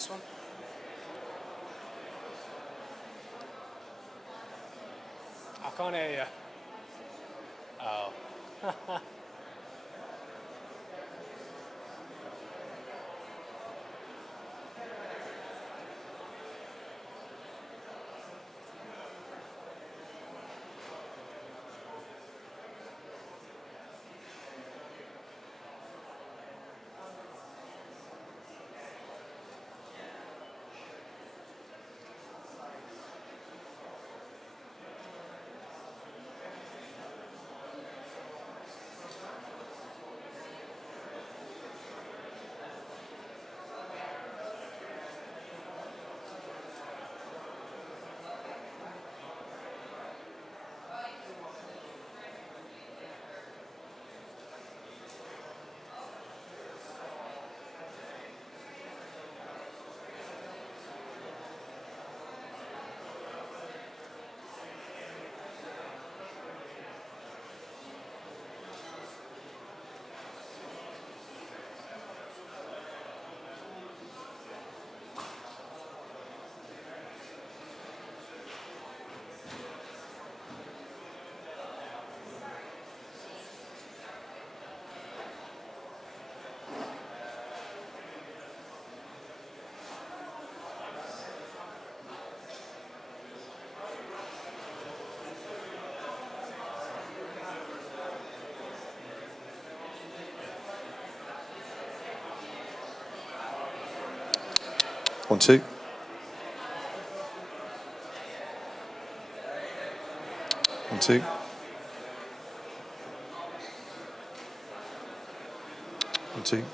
This one? I can't hear you. Oh. One, two. One, two. One, two.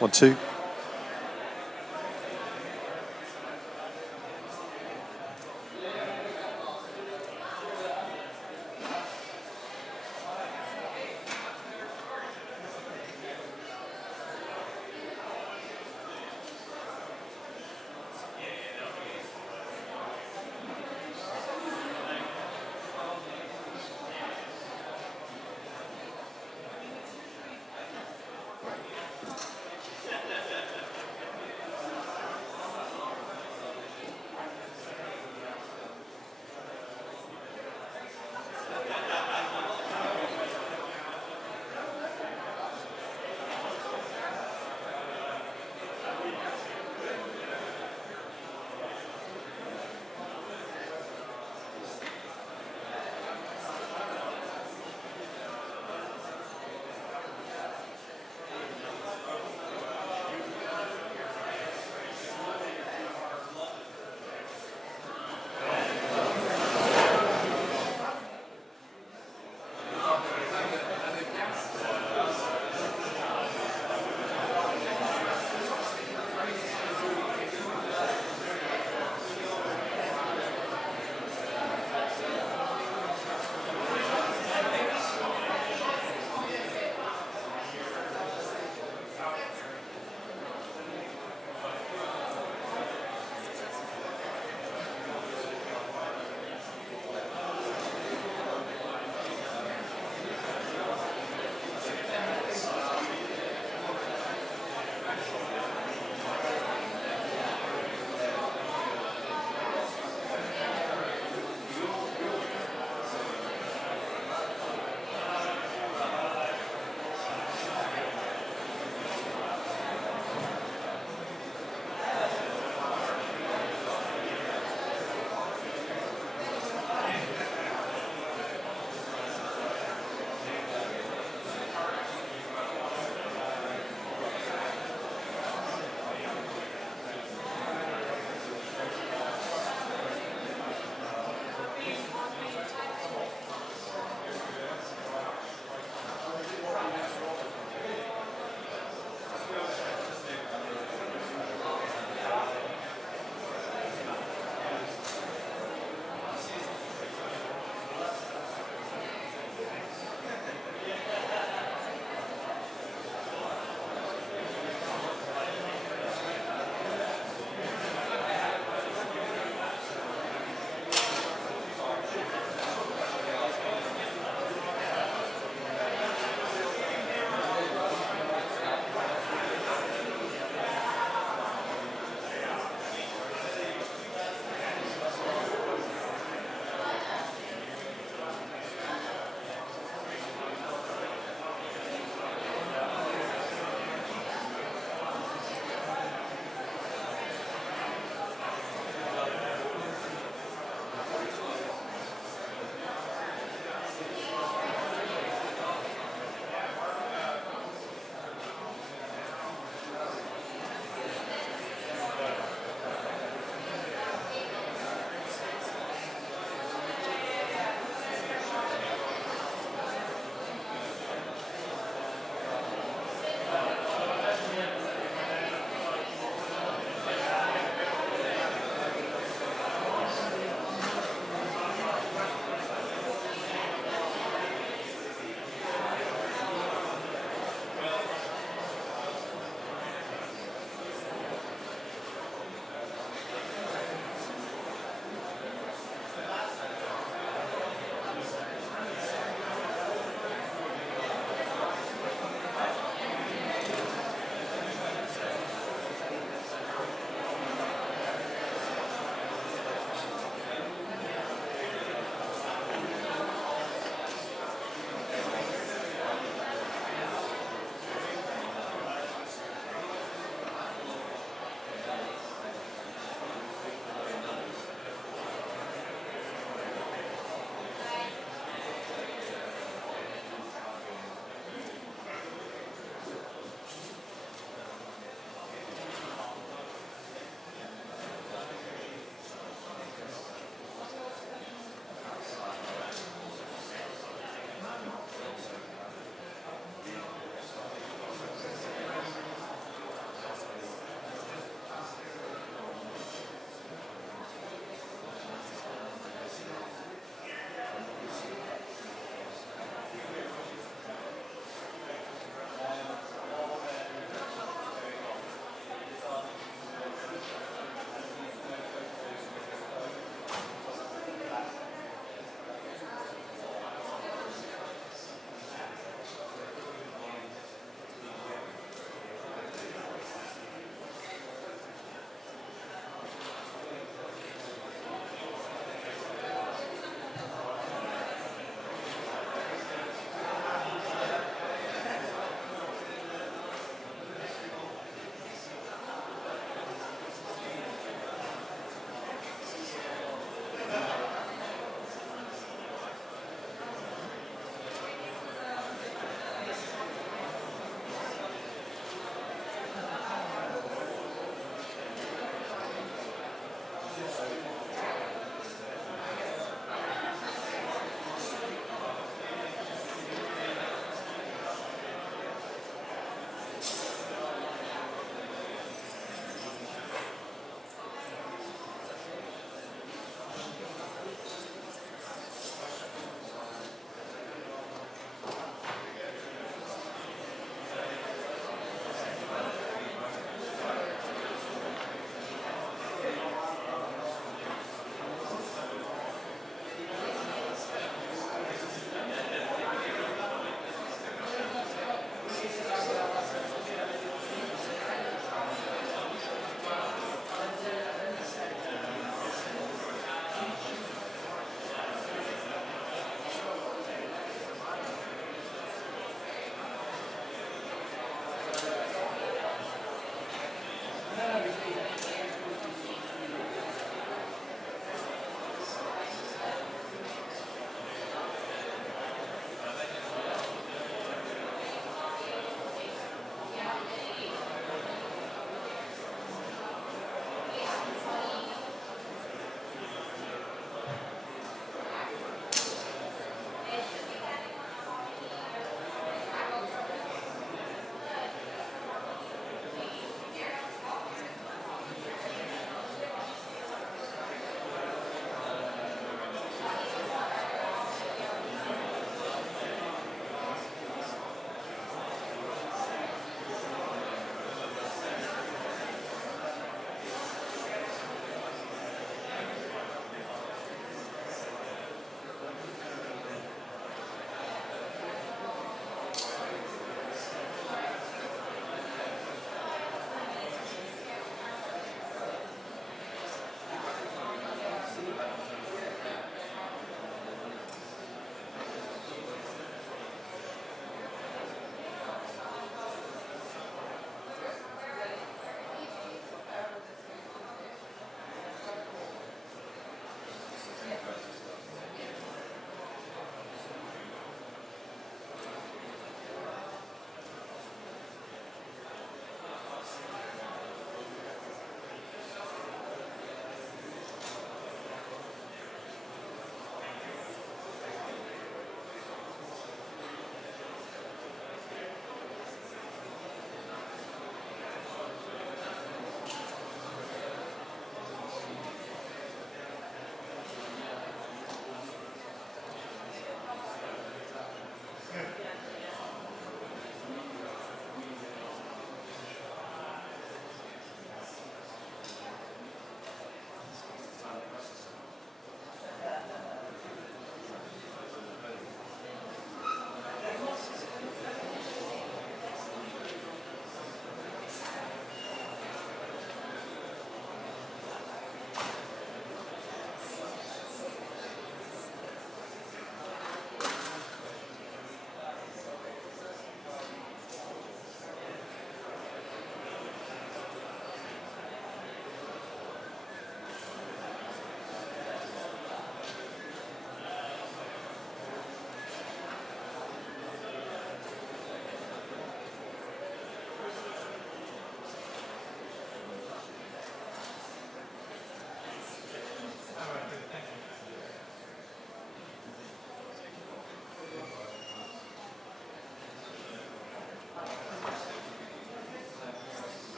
One, two.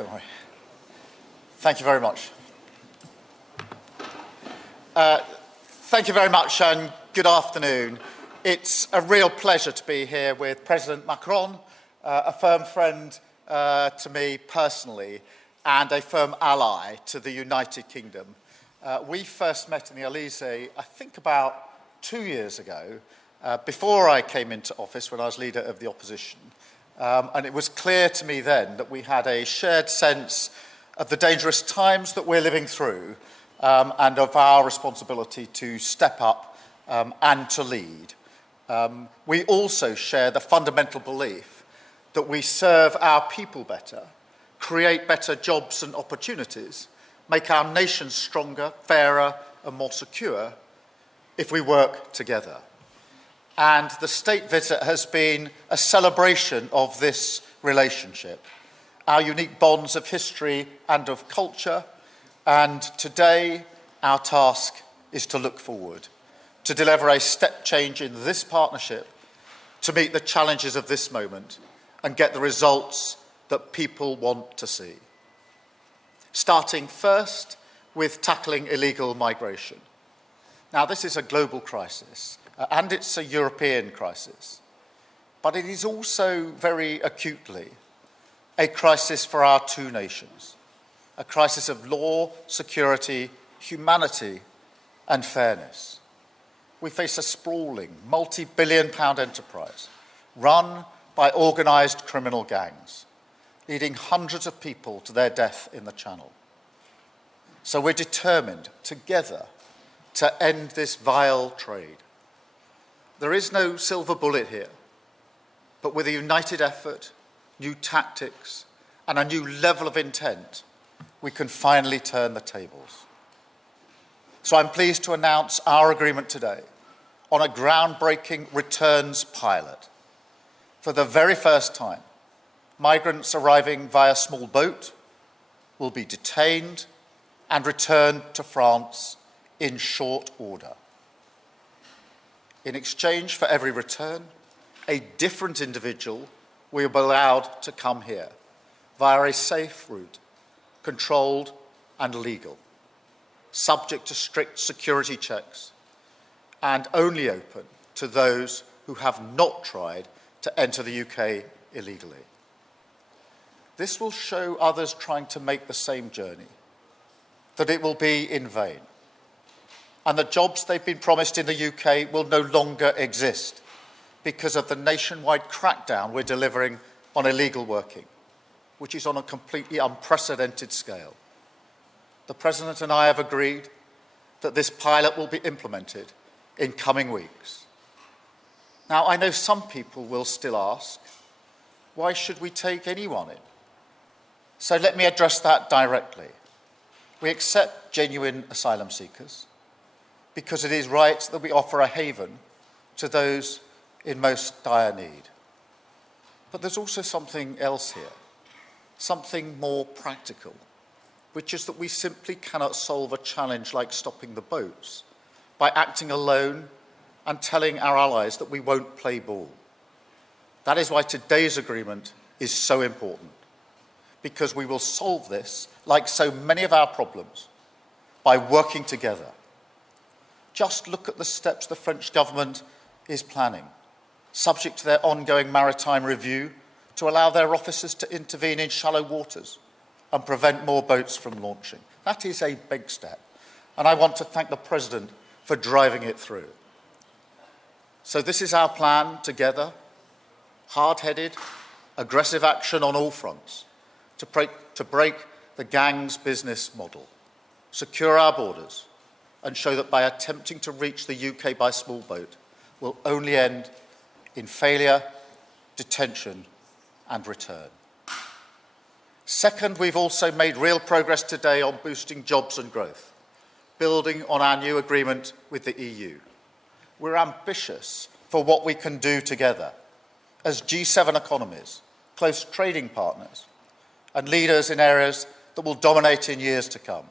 Don't worry. Thank you very much. Thank you very much and good afternoon. It's a real pleasure to be here with President Macron, a firm friend to me personally and a firm ally to the United Kingdom. We first met in the Elysee, I think about 2 years ago, before I came into office when I was leader of the opposition. And it was clear to me then that we had a shared sense of the dangerous times that we're living through and of our responsibility to step up and to lead. We also share the fundamental belief that we serve our people better, create better jobs and opportunities, make our nation stronger, fairer and more secure if we work together. And the state visit has been a celebration of this relationship, our unique bonds of history and of culture. And today, our task is to look forward, to deliver a step change in this partnership, to meet the challenges of this moment and get the results that people want to see. Starting first with tackling illegal migration. Now, this is a global crisis, and it's a European crisis, but it is also very acutely a crisis for our two nations, a crisis of law, security, humanity, and fairness. We face a sprawling, multi-billion-pound enterprise run by organised criminal gangs, leading hundreds of people to their death in the Channel. So we're determined, together, to end this vile trade. There is no silver bullet here, but with a united effort, new tactics, and a new level of intent, we can finally turn the tables. So I'm pleased to announce our agreement today on a groundbreaking returns pilot. For the very first time, migrants arriving via small boat will be detained and returned to France in short order. In exchange for every return, a different individual will be allowed to come here via a safe route, controlled and legal, subject to strict security checks, and only open to those who have not tried to enter the UK illegally. This will show others trying to make the same journey that it will be in vain, and the jobs they've been promised in the UK will no longer exist because of the nationwide crackdown we're delivering on illegal working, which is on a completely unprecedented scale. The President and I have agreed that this pilot will be implemented in coming weeks. Now, I know some people will still ask, why should we take anyone in? So let me address that directly. We accept genuine asylum seekers because it is right that we offer a haven to those in most dire need. But there's also something else here, something more practical, which is that we simply cannot solve a challenge like stopping the boats by acting alone and telling our allies that we won't play ball. That is why today's agreement is so important, because we will solve this, like so many of our problems, by working together. Just look at the steps the French government is planning, subject to their ongoing maritime review, to allow their officers to intervene in shallow waters and prevent more boats from launching. That is a big step, and I want to thank the President for driving it through. So this is our plan together, hard-headed, aggressive action on all fronts, to break the gang's business model, secure our borders, and show that by attempting to reach the UK by small boat will only end in failure, detention, and return. Second, we've also made real progress today on boosting jobs and growth, building on our new agreement with the EU. We're ambitious for what we can do together as G7 economies, close trading partners, and leaders in areas that will dominate in years to come.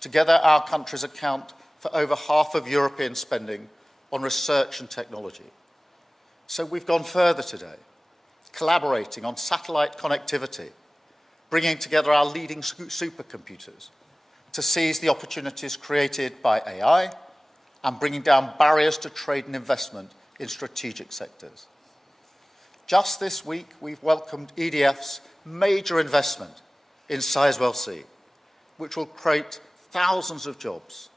Together, our countries account for over half of European spending on research and technology. So we've gone further today, collaborating on satellite connectivity, bringing together our leading supercomputers to seize the opportunities created by AI and bringing down barriers to trade and investment in strategic sectors. Just this week, we've welcomed EDF's major investment in Sizewell C, which will create thousands of jobs,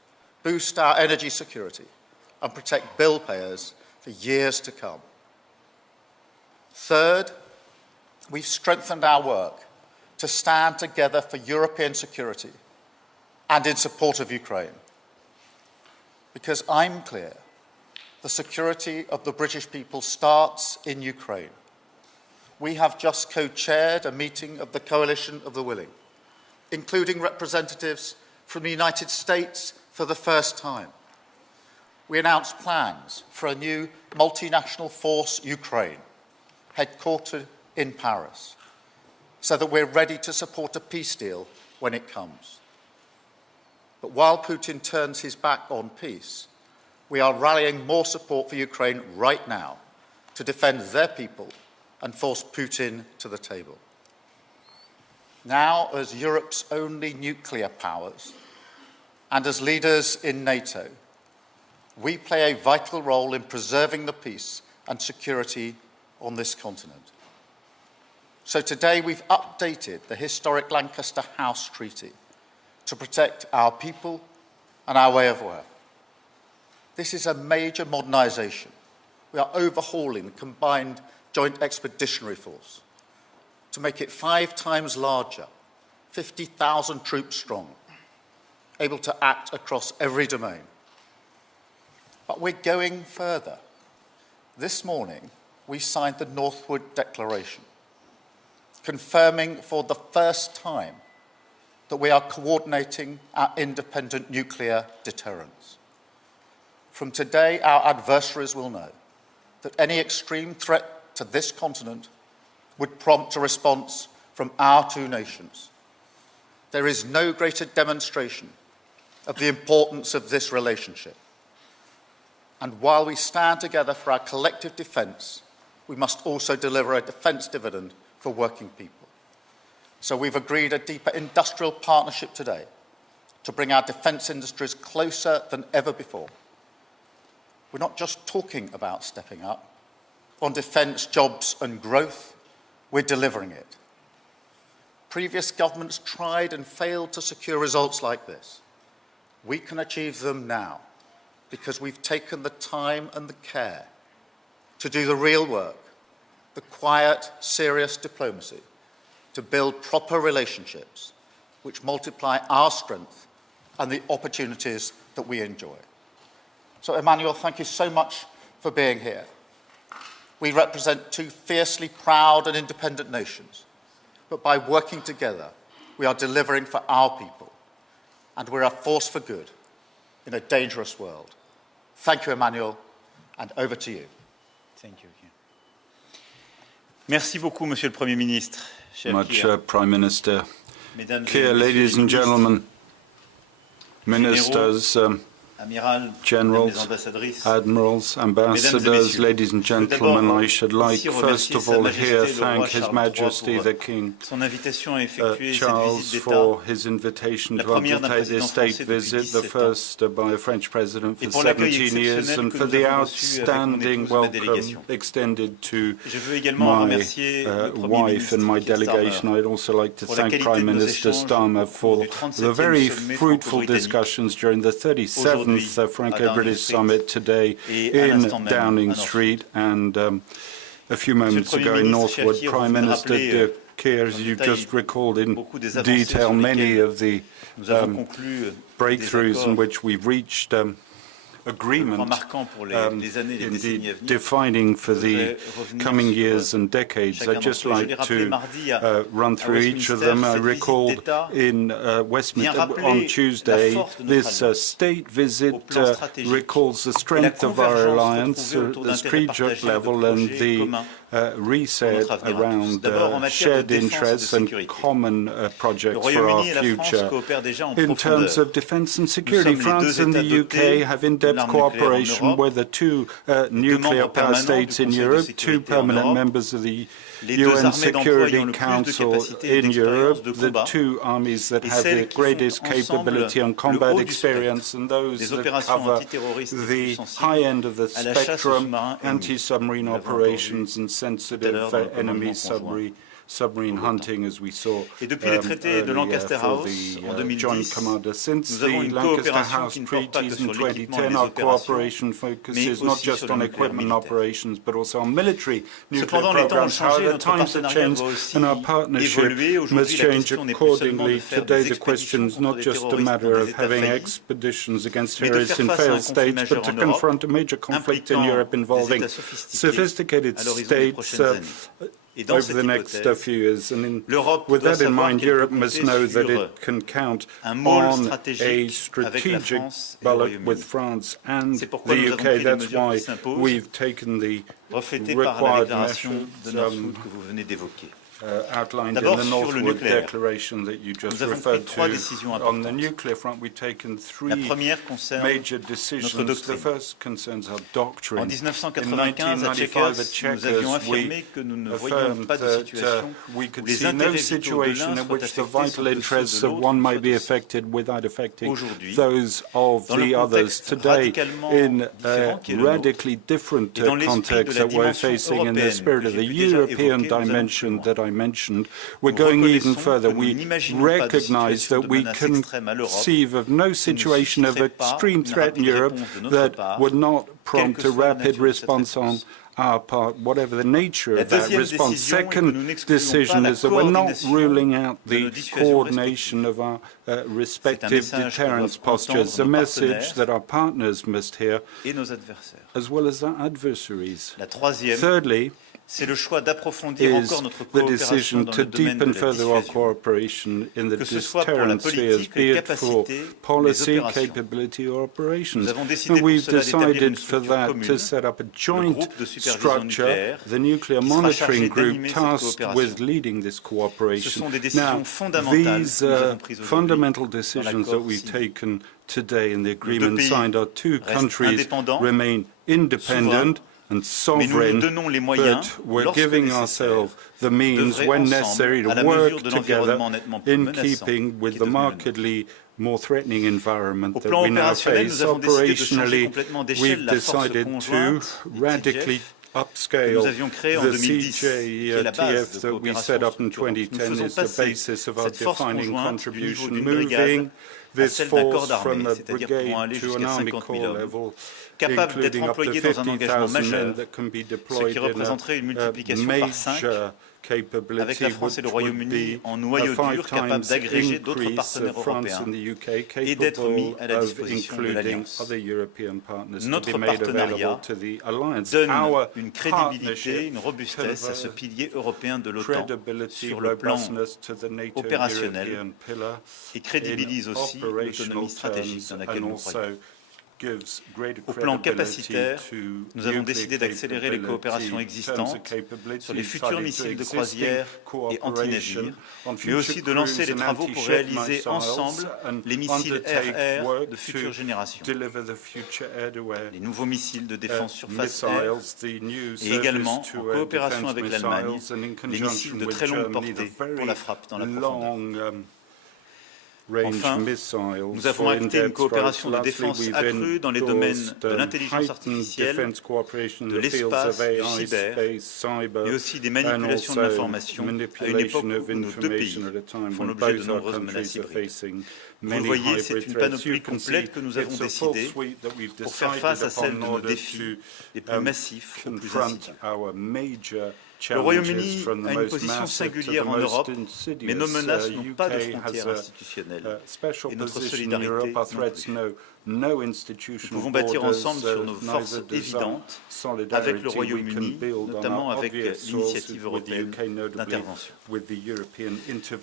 boost our energy security, and protect bill payers for years to come. Third, we've strengthened our work to stand together for European security and in support of Ukraine. Because I'm clear, the security of the British people starts in Ukraine. We have just co-chaired a meeting of the Coalition of the Willing, including representatives from the United States for the first time. We announced plans for a new multinational force, Ukraine, headquartered in Paris, so that we're ready to support a peace deal when it comes. But while Putin turns his back on peace, we are rallying more support for Ukraine right now to defend their people and force Putin to the table. Now, as Europe's only nuclear powers and as leaders in NATO, we play a vital role in preserving the peace and security on this continent. So today we've updated the historic Lancaster House Treaty to protect our people and our way of work. This is a major modernisation. We are overhauling the combined Joint Expeditionary Force to make it 5 times larger, 50,000 troops strong, able to act across every domain. But we're going further. This morning, we signed the Northwood Declaration, confirming for the first time that we are coordinating our independent nuclear deterrence. From today, our adversaries will know that any extreme threat to this continent would prompt a response from our 2 nations. There is no greater demonstration of the importance of this relationship. And while we stand together for our collective defence, we must also deliver a defence dividend for working people. So we've agreed a deeper industrial partnership today to bring our defence industries closer than ever before. We're not just talking about stepping up. On defence, jobs and growth, we're delivering it. Previous governments tried and failed to secure results like this. We can achieve them now because we've taken the time and the care to do the real work, the quiet, serious diplomacy, to build proper relationships which multiply our strength and the opportunities that we enjoy. So, Emmanuel, thank you so much for being here. We represent 2 fiercely proud and independent nations, but by working together, we are delivering for our people, and we're a force for good in a dangerous world. Thank you, Emmanuel, and over to you. Thank you. Merci beaucoup, Monsieur le Premier ministre. Prime Minister Keir, ladies and gentlemen, ministers, generals, admirals, ambassadors, ladies and gentlemen, I should like first of all here thank His Majesty the King Charles for his invitation to undertake this state visit, the first by a French president for 17 years, and for the outstanding welcome extended to my wife and my delegation. I'd also like to thank Prime Minister Starmer for the very fruitful discussions during the 37th Franco-British Summit today in Downing Street and a few moments ago in Northwood. Prime Minister Keir, as you just recalled in detail many of the breakthroughs in which we've reached agreement, indeed defining for the coming years and decades. I'd just like to run through each of them. I recalled in Westminster on Tuesday, this state visit recalls the strength of our alliance at the strategic level and the reset around shared interests and common projects for our future. In terms of defence and security, France and the UK have in-depth Europe's cooperation with the two nuclear power states in Europe, two permanent members of the UN Security Council in Europe, the two armies that have the greatest capability on combat experience, and those that cover the high end of the spectrum, anti-submarine operations and sensitive enemy submarine hunting, as we saw for the Joint Commander. Since the Lancaster House treaties in 2010, our cooperation focuses not just on equipment operations, but also on military nuclear programs. However, times have changed and our partnership must change accordingly. Today, the question is not just a matter of having expeditions against terrorists in failed states, but to confront a major conflict in Europe involving sophisticated states over the next few years. And with that in mind, Europe must know that it can count on a strategic bullet with France and the UK. That's why we've taken the required measures outlined in the Northwood Declaration that you just referred to. On the nuclear front, we've taken three major decisions. The first concerns our doctrine. In 1995 at Chequers, we affirmed that we could see no situation in which the vital interests of one might be affected without affecting those of the others. Today, in a radically different context that we're facing, in the spirit of the European dimension that I mentioned, we're going even further. We recognize that we conceive of no situation of extreme threat in Europe that would not prompt a rapid response on our part, whatever the nature of that response. Second decision is that we're not ruling out the coordination of our respective deterrence postures, a message that our partners must hear, as well as our adversaries. Thirdly, is the decision to deepen further our cooperation in the deterrent spheres, be it for policy, capability or operations. And we've decided for that to set up a joint structure, the Nuclear Monitoring Group, tasked with leading this cooperation. Now, these fundamental decisions that we've taken today in the agreement signed, our two countries remain independent and sovereign, but we're giving ourselves the means, when necessary, to work together in keeping with the markedly more threatening environment that we now face. Operationally, we've decided to radically upscale the CJTF that we set up in 2010 is the basis of our defining contribution, moving this force from a brigade to an army corps level, including up to 50,000 men that can be deployed in a major capability, which would be a 5 times increase of France and the UK, capable of including other European partners to be made available to the alliance. Our partnership converts credibility, robustness to the NATO European pillar in operational terms, and also Au plan capacitaire, nous avons décidé d'accélérer les coopérations existantes sur les futurs missiles de croisière et anti-navires, mais aussi de lancer les travaux pour réaliser ensemble les missiles air-air de future génération, les nouveaux missiles de défense surface-air, et également, en coopération avec l'Allemagne, les missiles de très longue portée pour la frappe dans la profondeur. Enfin, nous avons acté une coopération de défense accrue dans les domaines de l'intelligence artificielle, de l'espace, du cyber, mais aussi des manipulations de l'information à une époque où nos deux pays font l'objet de nombreuses menaces hybrides. Vous le voyez, c'est une panoplie complète que nous avons décidée pour faire face à celle de nos défis les plus massifs ou plus insidieux. Le Royaume-Uni a une position singulière en Europe, mais nos menaces n'ont pas de frontières institutionnelles et notre solidarité non plus. Nous pouvons bâtir ensemble sur nos forces évidentes avec le Royaume-Uni, notamment avec l'initiative européenne d'intervention.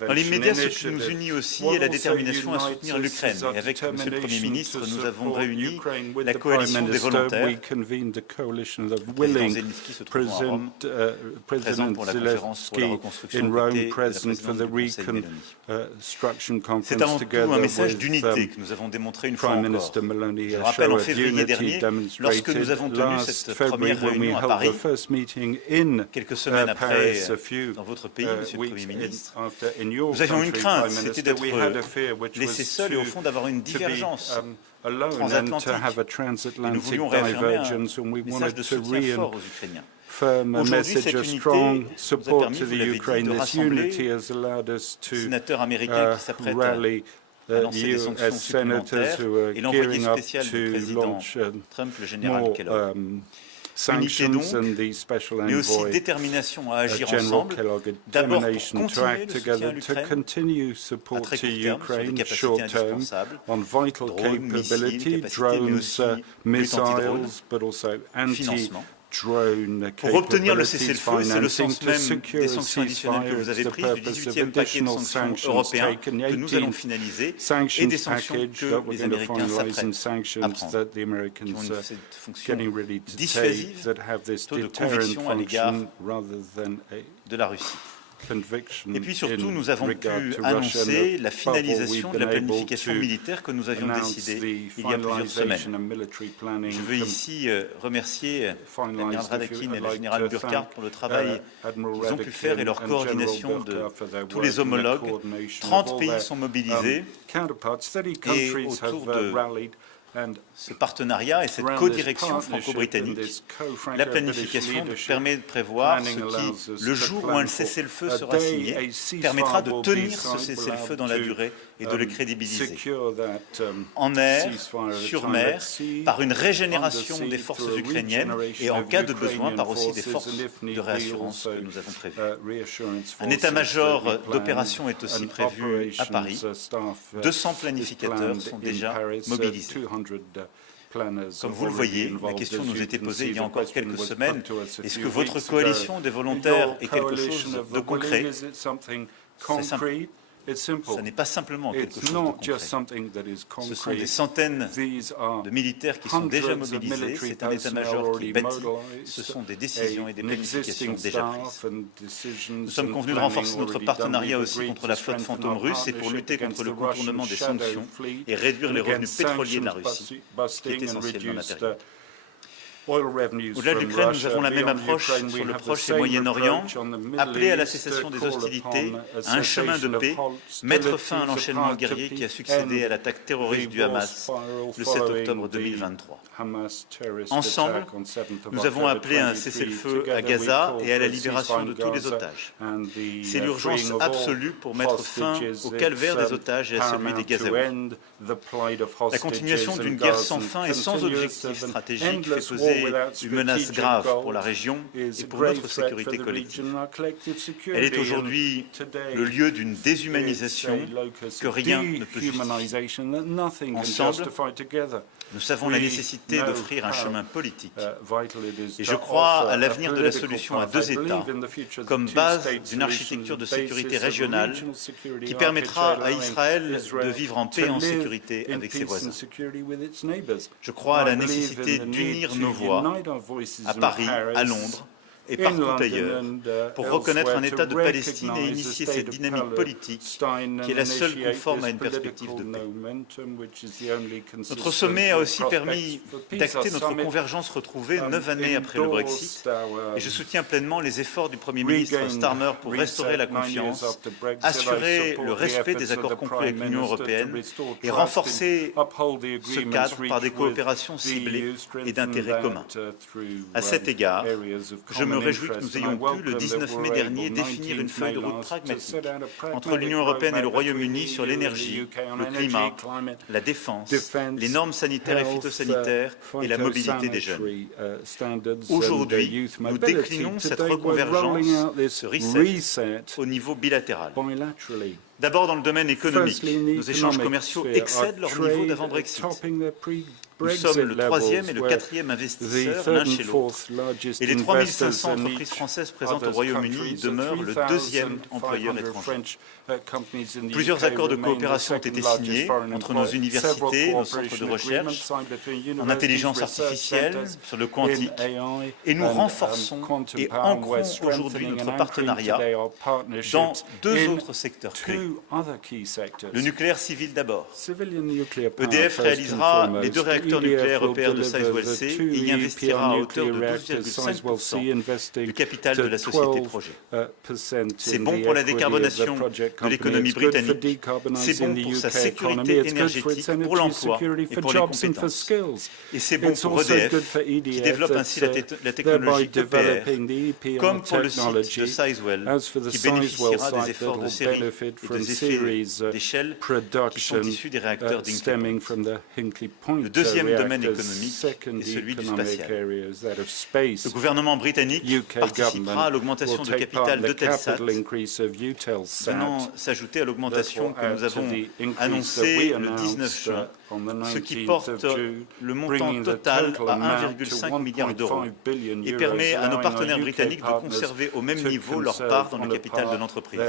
Dans l'immédiat, ce qui nous unit aussi est la détermination à soutenir l'Ukraine. Et avec M. le Premier ministre, nous avons réuni la coalition des volontaires. Le président Zelensky se trouve à Rome, présent pour la conférence pour la reconstruction côté de la présidente du Conseil Mélanie. C'est avant tout un message d'unité que nous avons démontré une fois encore. Je rappelle en février dernier, lorsque nous avons tenu cette première réunion à Paris, quelques semaines après, dans votre pays, Monsieur le Premier ministre, nous avions une crainte, c'était d'être laissés seuls et au fond d'avoir une divergence transatlantique. Et nous voulions réaffirmer un message de soutien fort aux Ukrainiens. Aujourd'hui, cette unité nous a permis, vous l'avez dit, de rassembler les sénateurs américains qui s'apprêtent à lancer des sanctions supplémentaires et l'envoyé spécial du président Trump, le général Kellogg. Unité donc, mais aussi détermination à agir ensemble, d'abord pour continuer le soutien à l'Ukraine, à très court terme, sur des capacités indispensables, drones, missiles, capacités, mais aussi lutte antidrone, financement. Pour obtenir le cessez-le-feu, c'est le sens même des sanctions additionnelles que vous avez prises, du 18e paquet de sanctions européens que nous allons finaliser et des sanctions que les Américains s'apprêtent à prendre, qui ont cette fonction dissuasive, taux de conviction à l'égard de la Russie. Et puis surtout, nous avons pu annoncer la finalisation de la planification militaire que nous avions décidée il y a plusieurs semaines. Je veux ici remercier l'amiral Radakin et le général Burkhardt pour le travail qu'ils ont pu faire et leur coordination de tous les homologues. 30 pays sont mobilisés et autour de ce partenariat et cette codirection franco-britannique, la planification permet de prévoir ce qui, le jour où un cessez-le-feu sera signé, permettra de tenir ce cessez-le-feu dans la durée et de le crédibiliser. En air, sur mer, par une régénération des forces ukrainiennes et en cas de besoin par aussi des forces de réassurance que nous avons prévues. Un état-major d'opération est aussi prévu à Paris. 200 planificateurs sont déjà mobilisés. Comme vous le voyez, la question nous était posée il y a encore quelques semaines. Est-ce que votre coalition des volontaires est quelque chose de concret? C'est simple. Ce n'est pas simplement quelque chose de concret. Ce sont des centaines de militaires qui sont déjà mobilisés, c'est un état-major qui est bâti, ce sont des décisions et des planifications déjà prises. Nous sommes convenus de renforcer notre partenariat aussi contre la flotte fantôme russe et pour lutter contre le contournement des sanctions et réduire les revenus pétroliers de la Russie, qui est essentiellement matériel. Au-delà de l'Ukraine, nous avons la même approche sur le Proche et Moyen-Orient, appeler à la cessation des hostilités, à un chemin de paix, mettre fin à l'enchaînement guerrier qui a succédé à l'attaque terroriste du Hamas le 7 octobre 2023. Ensemble, nous avons appelé à un cessez-le-feu à Gaza et à la libération de tous les otages. C'est l'urgence absolue pour mettre fin au calvaire des otages et à celui des Gazaouis. La continuation d'une guerre sans fin et sans objectif stratégique fait peser une menace grave pour la région et pour notre sécurité collective. Elle est aujourd'hui le lieu d'une déshumanisation que rien ne peut justifier. Ensemble, nous savons la nécessité d'offrir un chemin politique. Et je crois à l'avenir de la solution à deux États comme base d'une architecture de sécurité régionale qui permettra à Israël de vivre en paix et en sécurité avec ses voisins. Je crois à la nécessité d'unir nos voix à Paris, à Londres et partout ailleurs, pour reconnaître un État de Palestine et initier cette dynamique politique qui est la seule conforme à une perspective de paix. Notre sommet a aussi permis d'acter notre convergence retrouvée 9 années après le Brexit, et je soutiens pleinement les efforts du Premier ministre Starmer pour restaurer la confiance, assurer le respect des accords conclus avec l'Union européenne et renforcer ce cadre par des coopérations ciblées et d'intérêts communs. À cet égard, je me réjouis que nous ayons pu, le 19 mai dernier, définir une feuille de route pragmatique entre l'Union européenne et le Royaume-Uni sur l'énergie, le climat, la défense, les normes sanitaires et phytosanitaires et la mobilité des jeunes. Aujourd'hui, nous déclinons cette reconvergence, ce reset, au niveau bilatéral. D'abord, dans le domaine économique, nos échanges commerciaux excèdent leur niveau d'avant-Brexit. Nous sommes le troisième et le quatrième investisseur l'un chez l'autre. Et les 3500 entreprises françaises présentes au Royaume-Uni demeurent le deuxième employeur étranger. Plusieurs accords de coopération ont été signés entre nos universités, nos centres de recherche, en intelligence artificielle, sur le quantique, et nous renforçons et ancrons aujourd'hui notre partenariat dans deux autres secteurs clés. Le nucléaire civil d'abord. EDF réalisera les 2 réacteurs nucléaires EPR de Sizewell C et y investira à hauteur de 12,5% du capital de la société projet. C'est bon pour la décarbonation de l'économie britannique, c'est bon pour sa sécurité énergétique, pour l'emploi et pour les compétences. Et c'est bon pour EDF, qui développe ainsi la technologie EPR, comme pour le site de Sizewell, qui bénéficiera des efforts de série et des effets d'échelle qui sont issus des réacteurs d'Hinkley Point. Le deuxième domaine économique est celui du spatial. Le gouvernement britannique participera à l'augmentation de capital de Telsat, venant s'ajouter à l'augmentation que nous avons annoncée le 19 juin, ce qui porte le montant total à 1,5 milliard d'euros et permet à nos partenaires britanniques de conserver au même niveau leur part dans le capital de l'entreprise.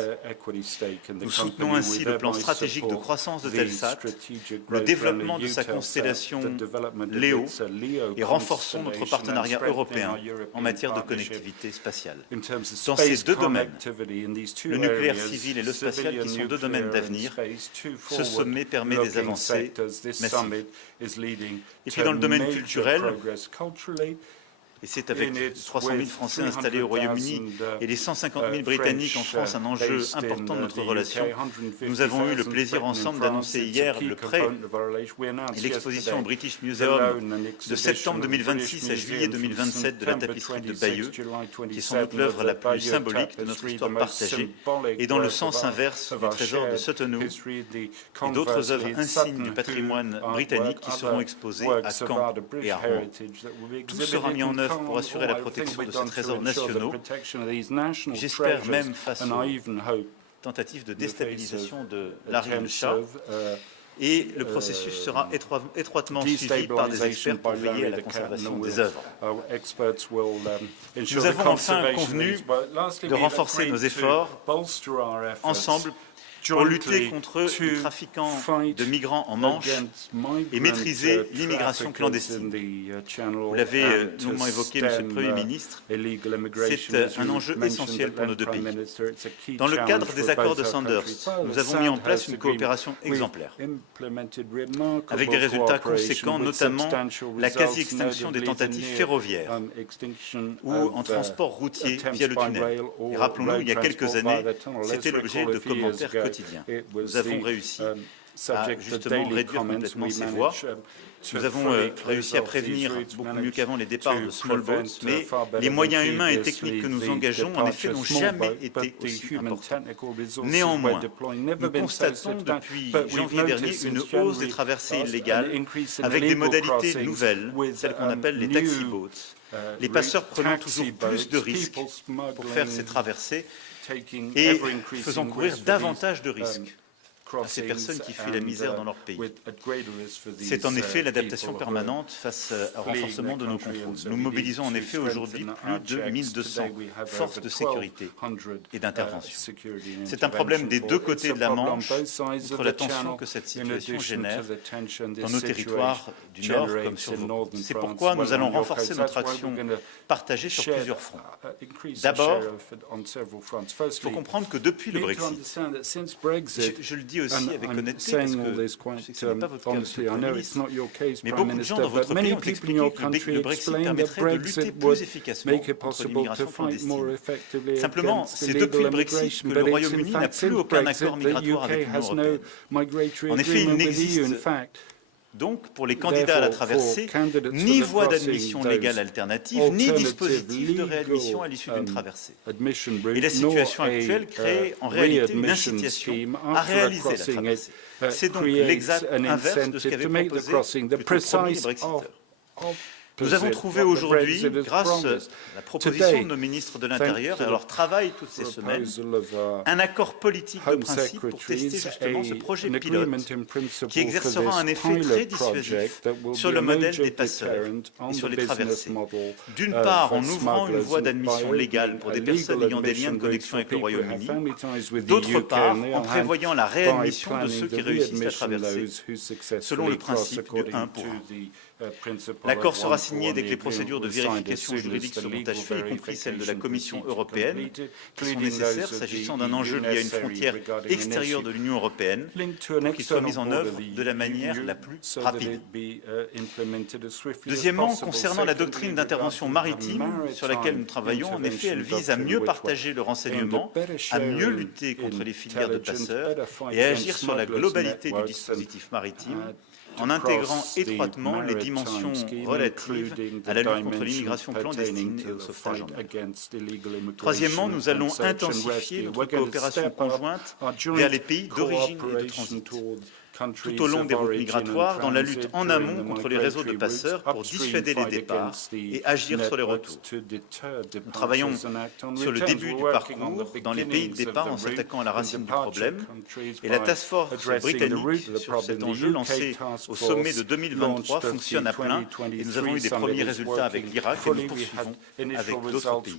Nous soutenons ainsi le plan stratégique de croissance de Telsat, le développement de sa constellation LEO et renforçons notre partenariat européen en matière de connectivité spatiale. Dans ces 2 domaines, le nucléaire civil et le spatial, qui sont 2 domaines d'avenir, ce sommet permet des avancées massives. Et puis dans le domaine culturel, et c'est avec 300 000 Français installés au Royaume-Uni et les 150 000 Britanniques en France un enjeu important de notre relation. Nous avons eu le plaisir ensemble d'annoncer hier le prêt et l'exposition au British Museum de septembre 2026 à juillet 2027 de la tapisserie de Bayeux, qui est sans doute l'œuvre la plus symbolique de notre histoire partagée, et dans le sens inverse du trésor de Sutton Hoo et d'autres œuvres insignes du patrimoine britannique qui seront exposées à Caen et à Rouen. Tout sera mis en œuvre pour assurer la protection de ces trésors nationaux. J'espère même face aux tentatives de déstabilisation de l'Ariane Shah. Et le processus sera étroitement suivi par des experts pour veiller à la conservation des œuvres. Nous avons enfin convenu de renforcer nos efforts ensemble pour lutter contre les trafiquants de migrants en Manche et maîtriser l'immigration clandestine. Vous l'avez longuement évoqué, Monsieur le Premier ministre, c'est un enjeu essentiel pour nos 2 pays. Dans le cadre des accords de Sanders, nous avons mis en place une coopération exemplaire, avec des résultats conséquents, notamment la quasi-extinction des tentatives ferroviaires ou en transport routier via le tunnel. Et rappelons-nous, il y a quelques années, c'était l'objet de commentaires quotidiens. Nous avons réussi à justement réduire complètement ces voies. Nous avons réussi à prévenir beaucoup mieux qu'avant les départs de small boats, mais les moyens humains et techniques que nous engageons, en effet, n'ont jamais été aussi importants. Néanmoins, nous constatons depuis janvier dernier une hausse des traversées illégales avec des modalités nouvelles, celles qu'on appelle les taxi boats. Les passeurs prenant toujours plus de risques pour faire ces traversées et faisant courir davantage de risques à ces personnes qui fuient la misère dans leur pays. C'est en effet l'adaptation permanente face au renforcement de nos contrôles. Nous mobilisons en effet aujourd'hui plus de 1200 forces de sécurité et d'intervention. C'est un problème des 2 côtés de la Manche, entre la tension que cette situation génère dans nos territoires du Nord comme sur vos côtes. C'est pourquoi nous allons renforcer notre action partagée sur plusieurs fronts. D'abord, il faut comprendre que depuis le Brexit, je le dis aussi avec honnêteté, parce que je sais que ce n'est pas votre cas, Monsieur le Premier ministre, mais beaucoup de gens dans votre pays ont expliqué que le Brexit permettrait de lutter plus efficacement contre l'immigration clandestine. Simplement, c'est depuis le Brexit que le Royaume-Uni n'a plus aucun accord migratoire avec l'Union européenne. En effet, il n'existe donc, pour les candidats à la traversée, ni voie d'admission légale alternative, ni dispositif de réadmission à l'issue d'une traversée. Et la situation actuelle crée en réalité une incitation à réaliser la traversée. C'est donc l'exact inverse de ce qu'avaient proposé plutôt promis les Brexiteurs. Nous avons trouvé aujourd'hui, grâce à la proposition de nos ministres de l'Intérieur et à leur travail toutes ces semaines, un accord politique de principe pour tester justement ce projet pilote qui exercera un effet très dissuasif sur le modèle des passeurs et sur les traversées. D'une part, en ouvrant une voie d'admission légale pour des personnes ayant des liens de connexion avec le Royaume-Uni, d'autre part, en prévoyant la réadmission de ceux qui réussissent à traverser, selon le principe du 1 pour 1. L'accord sera signé dès que les procédures de vérification juridique seront achevées, y compris celles de la Commission européenne, qui sont nécessaires s'agissant d'un enjeu lié à une frontière extérieure de l'Union européenne, pour qu'il soit mis en œuvre de la manière la plus rapide. Deuxièmement, concernant la doctrine d'intervention maritime sur laquelle nous travaillons, en effet, elle vise à mieux partager le renseignement, à mieux lutter contre les filières de passeurs et à agir sur la globalité du dispositif maritime, en intégrant étroitement les dimensions relatives à la lutte contre l'immigration clandestine et au sauvetage en mer. Troisièmement, nous allons intensifier notre coopération conjointe vers les pays d'origine et de transit, tout au long des routes migratoires, dans la lutte en amont contre les réseaux de passeurs pour dissuader les départs et agir sur les retours. Nous travaillons sur le début du parcours dans les pays de départ en s'attaquant à la racine du problème, et la task force britannique sur cet enjeu lancé au sommet de 2023 fonctionne à plein, et nous avons eu des premiers résultats avec l'Irak et nous poursuivons avec d'autres pays.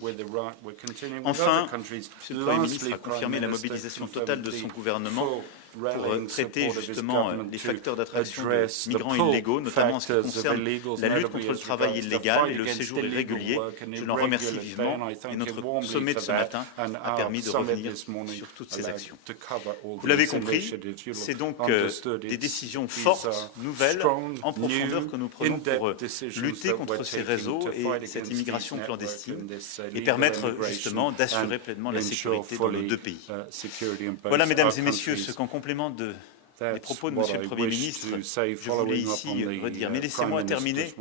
Enfin, M. le Premier ministre a confirmé la mobilisation totale de son gouvernement pour traiter justement les facteurs d'attraction de migrants illégaux, notamment en ce qui concerne la lutte contre le travail illégal et le séjour irrégulier. Je l'en remercie vivement et notre sommet de ce matin a permis de revenir sur toutes ces actions. Vous l'avez compris, c'est donc des décisions fortes, nouvelles, en profondeur que nous prenons pour lutter contre ces réseaux et cette immigration clandestine et permettre justement d'assurer pleinement la sécurité dans nos deux pays. Voilà, mesdames et messieurs, ce qu'en complément des propos de Monsieur le Premier ministre, je voulais ici redire. Mais laissez-moi terminer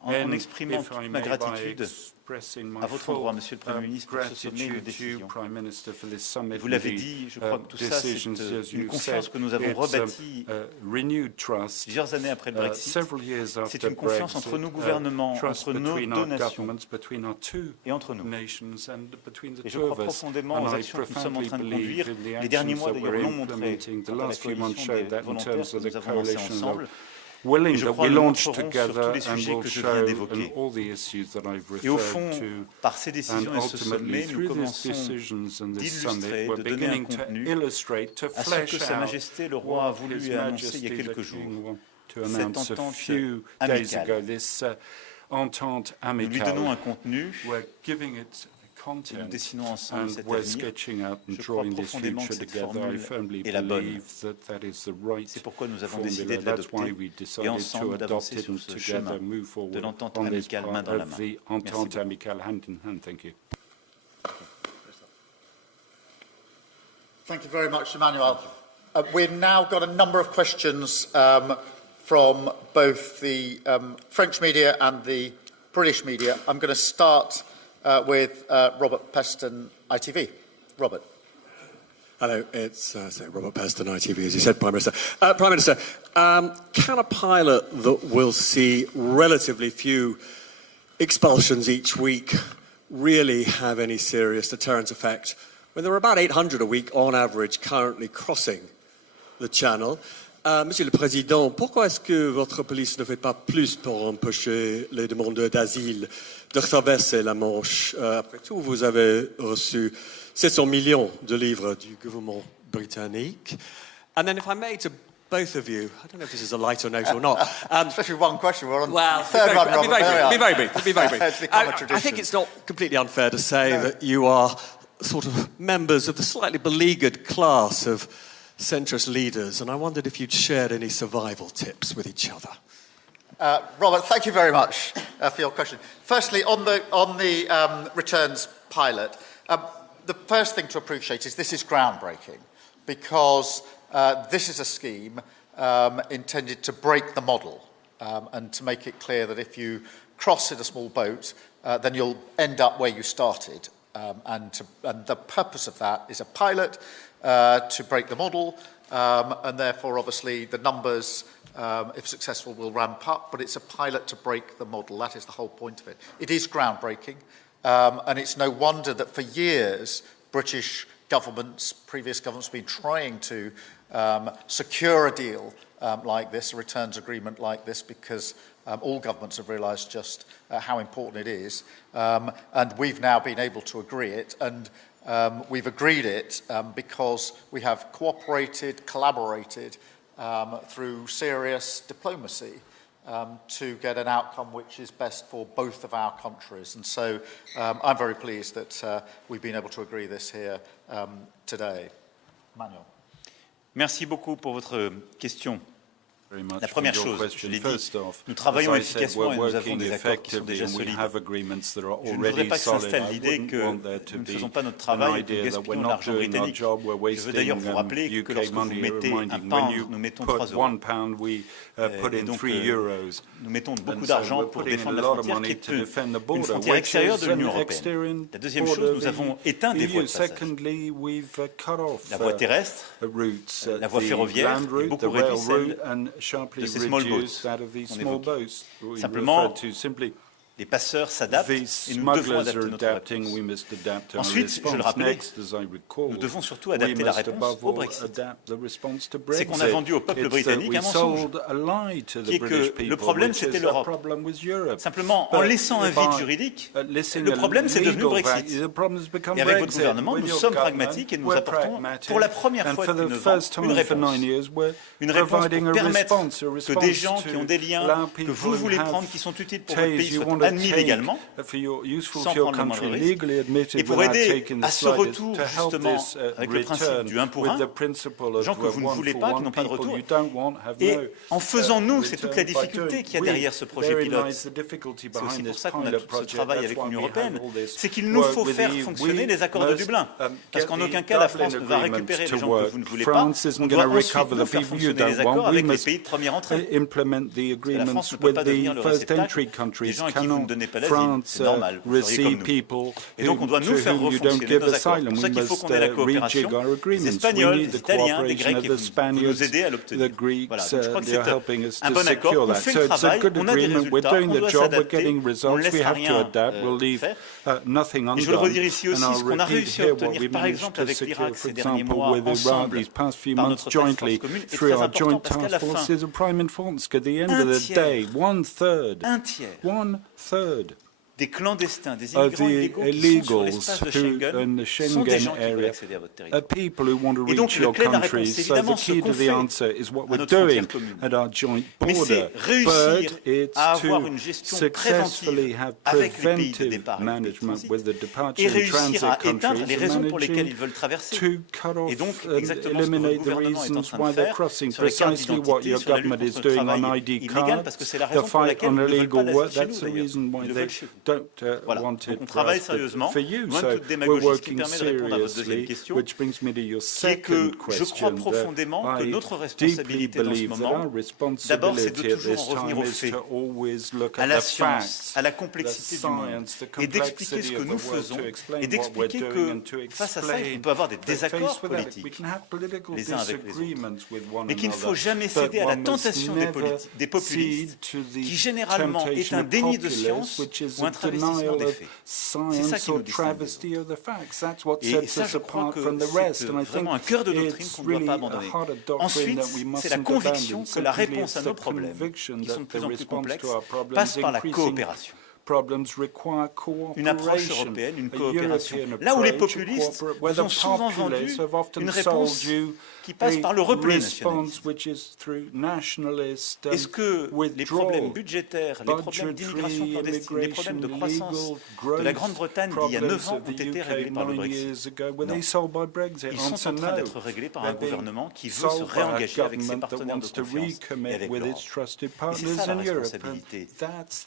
en exprimant toute ma gratitude à votre endroit, Monsieur le Premier ministre, pour ce sommet de décision. Vous l'avez dit, je crois que tout ça, c'est une confiance que nous avons rebâtie plusieurs années après le Brexit. C'est une confiance entre nos gouvernements, entre nos deux nations et entre nous. Et je crois profondément aux actions que nous sommes en train de conduire. Les derniers mois, d'ailleurs, l'ont montré dans la coalition des volontaires que nous avons lancée ensemble. Et je crois que nous montrerons sur tous les sujets que je viens d'évoquer. Et au fond, par ces décisions et ce sommet, nous commençons d'illustrer, de donner un contenu à ce que Sa Majesté le Roi a voulu et annoncer il y a quelques jours, cette entente amicale. Nous lui donnons un contenu. Et nous dessinons ensemble cet avenir. Je crois profondément que cette formule est la bonne. C'est pourquoi nous avons décidé de l'adopter et ensemble d'avancer sur ce chemin de l'entente amicale main dans la main. Merci. Thank you very much, Emmanuel. We've now got a number of questions from both the French media and the British media. I'm going to start with Robert Peston, ITV. Robert. Hello, it's Robert Peston, ITV, as you said, Prime Minister. Prime Minister, can a pilot that will see relatively few expulsions each week really have any serious deterrent effect when there are about 800 a week on average currently crossing the Channel? Monsieur le Président, pourquoi est-ce que votre police ne fait pas plus pour empêcher les demandeurs d'asile de traverser la Manche? Après tout, vous avez reçu 700 millions de livres du gouvernement britannique. And then if I may, to both of you, I don't know if this is a lighter note or not. Especially one question, we're on well, third one, Robert. Be very brief. It's become a tradition. I think it's not completely unfair to say that you are sort of members of the slightly beleaguered class of centrist leaders, and I wondered if you'd shared any survival tips with each other. Robert, thank you very much for your question. Firstly, on the returns pilot, the first thing to appreciate is this is groundbreaking because this is a scheme intended to break the model and to make it clear that if you cross in a small boat, then you'll end up where you started. And the purpose of that is a pilot to break the model, and therefore, obviously, the numbers if successful, will ramp up, but it's a pilot to break the model. That is the whole point of it. It is groundbreaking, and it's no wonder that for years, British governments, previous governments, have been trying to secure a deal like this, a returns agreement like this, because all governments have realised just how important it is. And we've now been able to agree it, and we've agreed it because we have cooperated, collaborated through serious diplomacy to get an outcome which is best for both of our countries. And so I'm very pleased that we've been able to agree this here today. Emmanuel. Merci beaucoup pour votre question. La première chose, je l'ai dit, nous travaillons efficacement et nous avons des accords qui sont déjà solides. Je ne voudrais pas que s'installe l'idée que nous ne faisons pas notre travail et que nous gaspillons de l'argent britannique. Je veux d'ailleurs vous rappeler que lorsque vous mettez un pound, nous mettons 3 euros. Et donc, nous mettons beaucoup d'argent pour défendre la frontière qui est une frontière extérieure de l'Union européenne. La deuxième chose, nous avons éteint des voies de passage. La voie terrestre, la voie ferroviaire, et beaucoup réduit celle de ces small boats. Simplement, les passeurs s'adaptent et nous devons adapter notre réponse. Ensuite, je le rappelais, nous devons surtout adapter la réponse au Brexit. C'est qu'on a vendu au peuple britannique un mensonge, qui est que le problème c'était l'Europe. Simplement, en laissant un vide juridique, le problème c'est devenu le Brexit. Et avec votre gouvernement, nous sommes pragmatiques et nous apportons pour la première fois depuis 9 ans une réponse. Une réponse pour permettre que des gens qui ont des liens que vous voulez prendre, qui sont utiles pour votre pays, soient admis légalement, sans prendre le moindre risque, et pour aider à ce retour, justement, avec le principe du 1 pour 1, gens que vous ne voulez pas, qui n'ont pas de retour. Et en faisant nous, c'est toute la difficulté qu'il y a derrière ce projet pilote. C'est aussi pour ça qu'on a tout ce travail avec l'Union européenne. C'est qu'il nous faut faire fonctionner les accords de Dublin. Parce qu'en aucun cas, la France ne va récupérer les gens que vous ne voulez pas. On doit ensuite nous faire fonctionner les accords avec les pays de première entrée. La France ne peut pas devenir le réceptacle des gens à qui vous ne donnez pas l'asile, c'est normal, vous seriez comme nous. Et donc on doit nous faire refonctionner nos accords. C'est pour ça qu'il faut qu'on ait la coopération des Espagnols, des Italiens, des Grecs, et vous nous aider à l'obtenir. Voilà, donc je crois que c'est un bon accord, on fait le travail, on a des résultats, on doit s'adapter, on ne laisse rien faire. Et je veux le redire ici aussi, ce qu'on a réussi à obtenir, par exemple avec l'Irak ces derniers mois, ensemble, par notre task force commune, est très important parce qu'à la fin, un tiers des clandestins, des immigrants illégaux qui sont sur l'espace de Schengen sont des gens qui veulent accéder à votre territoire. Et donc le clé de la réponse, c'est évidemment ce qu'on fait à notre frontière commune. Mais c'est réussir à avoir une gestion préventive avec les pays de départ et de transit et réussir à éteindre les raisons pour lesquelles ils veulent traverser. Et donc exactement ce que votre gouvernement est en train de faire sur les cartes d'identité, sur la lutte contre le travail illégal, parce que c'est la raison pour laquelle ils ne veulent pas d'asile chez nous d'ailleurs. Ils le veulent chez nous. Voilà, donc on travaille sérieusement, loin de toute démagogie, ce qui permet de répondre à votre deuxième question, qui est que je crois profondément que notre responsabilité dans ce moment, d'abord c'est de toujours en revenir aux faits, à la science, à la complexité du monde, et d'expliquer ce que nous faisons, et d'expliquer que face à ça, on peut avoir des désaccords politiques, les uns avec les autres, mais qu'il ne faut jamais céder à la tentation des populistes, qui généralement est un déni de science ou un travestissement des faits. C'est ça qui nous distingue. Et ça, je crois que c'est vraiment un cœur de doctrine qu'on ne doit pas abandonner. Ensuite, c'est la conviction que la réponse à nos problèmes, qui sont de plus en plus complexes, passe par la coopération. Une approche européenne, une coopération. Là où les populistes nous ont souvent vendu une réponse qui passe par le repli nationaliste. Est-ce que les problèmes budgétaires, les problèmes d'immigration clandestine, les problèmes de croissance de la Grande-Bretagne d'il y a 9 ans ont été réglés par le Brexit? Non. Ils sont en train d'être réglés par un gouvernement qui veut se réengager avec ses partenaires de confiance et avec l'Europe. Et c'est ça la responsabilité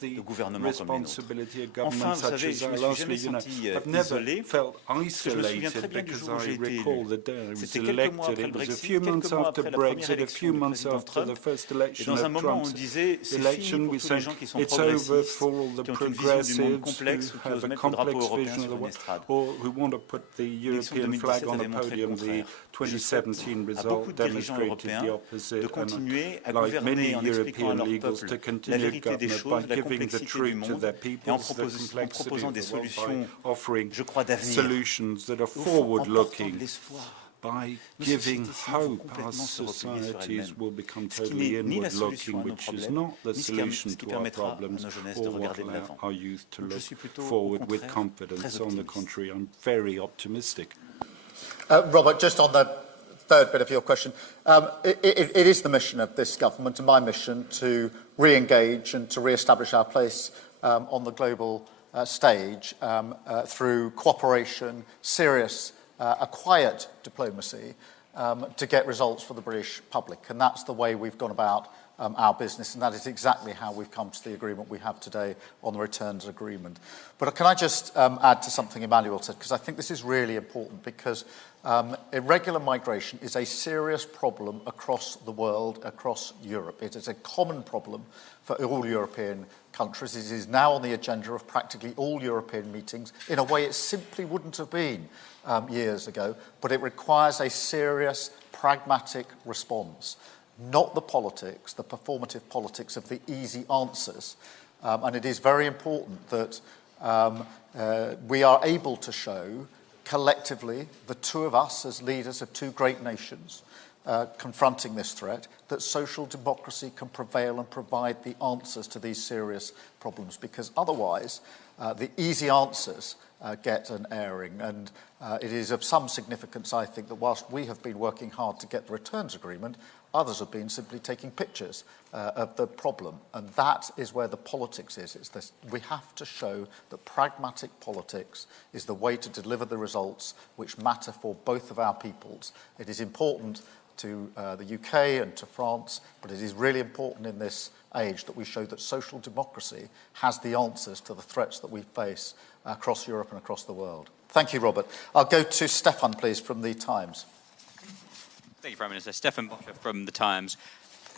de gouvernements comme les nôtres. possibility of government Enfin, vous such savez, as je me ours. suis jamais You know, senti I've never isolé. felt Je me souviens très isolated bien du because jour où j'ai I été recall élu. the day I was C'était quelques mois elected. après le It was a Brexit, few quelques months mois after après la première Brexit, a élection few du months président after the Trump. first Et election dans un of moment, on Trump's disait c'est fini election, pour we tous les said gens qui sont it's over progressistes, for all the qui ont une vision du monde progressives complexe who ou qui have osent a mettre le drapeau complex européen vision of sur the une world, estrade. or who want to put the L'élection de European flag 2017 on the avait montré le podium. The contraire. Je souhaite 2017 à beaucoup result de dirigeants demonstrated the européens opposite, de continuer à like many gouverner en expliquant à European leur leaders, peuple to la continue vérité des government choses, by la giving the complexité du truth to monde, their et en peoples, the complexity proposant of des the world, by solutions, offering je crois, d'avenir. solutions that are Au fond, en portant de forward-looking, l'espoir. by Nos giving sociétés sinon vont hope. Our complètement se replier sur societies elles-mêmes, will become ce qui totally n'est ni la solution inward-looking, à nos which is problèmes, not the ni solution ce qui to our permettra à problems, nos jeunesses or de what regarder de allow l'avant. our youth to Donc je look suis plutôt, au forward with contraire, confidence. très On the optimiste. contrary, I'm very optimistic. Robert, just on the third bit of your question, it is the mission of this government and my mission to re-engage and to re-establish our place on the global stage through cooperation, serious, a quiet diplomacy to get results for the British public. And that's the way we've gone about our business, and that is exactly how we've come to the agreement we have today on the returns agreement. But can I just add to something Emmanuel said, because I think this is really important, because irregular migration is a serious problem across the world, across Europe. It is a common problem for all European countries. It is now on the agenda of practically all European meetings in a way it simply wouldn't have been years ago, but it requires a serious, pragmatic response. Not the politics, the performative politics of the easy answers. And it is very important that we are able to show collectively, the two of us as leaders of two great nations confronting this threat, that social democracy can prevail and provide the answers to these serious problems. Because otherwise, the easy answers get an airing. And it is of some significance, I think, that whilst we have been working hard to get the returns agreement, others have been simply taking pictures of the problem. And that is where the politics is. It's this, we have to show that pragmatic politics is the way to deliver the results which matter for both of our peoples. It is important to the UK and to France, but it is really important in this age that we show that social democracy has the answers to the threats that we face across Europe and across the world. Thank you, Robert. I'll go to Stefan, please, from The Times. Thank you, Prime Minister. Stefan Boscher from The Times.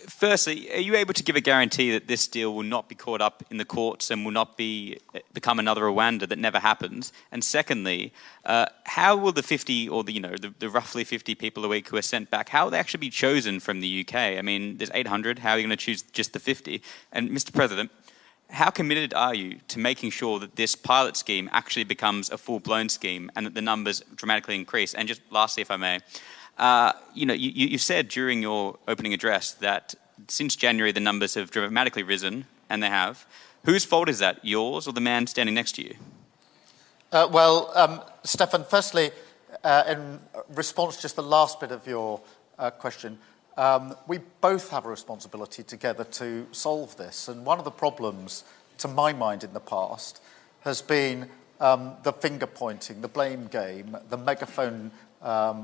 Firstly, are you able to give a guarantee that this deal will not be caught up in the courts and will not become another Rwanda that never happens? And secondly, how will the 50 or the roughly 50 people a week who are sent back, how will they actually be chosen from the UK? I mean, there's 800. How are you going to choose just the 50? And Mr. President, how committed are you to making sure that this pilot scheme actually becomes a full-blown scheme and that the numbers dramatically increase? And just lastly, if I may, you said during your opening address that since January the numbers have dramatically risen, and they have. Whose fault is that, yours or the man standing next to you? Stefan, firstly, in response to just the last bit of your question, we both have a responsibility together to solve this. And one of the problems, to my mind, in the past has been the finger-pointing, the blame game, the megaphone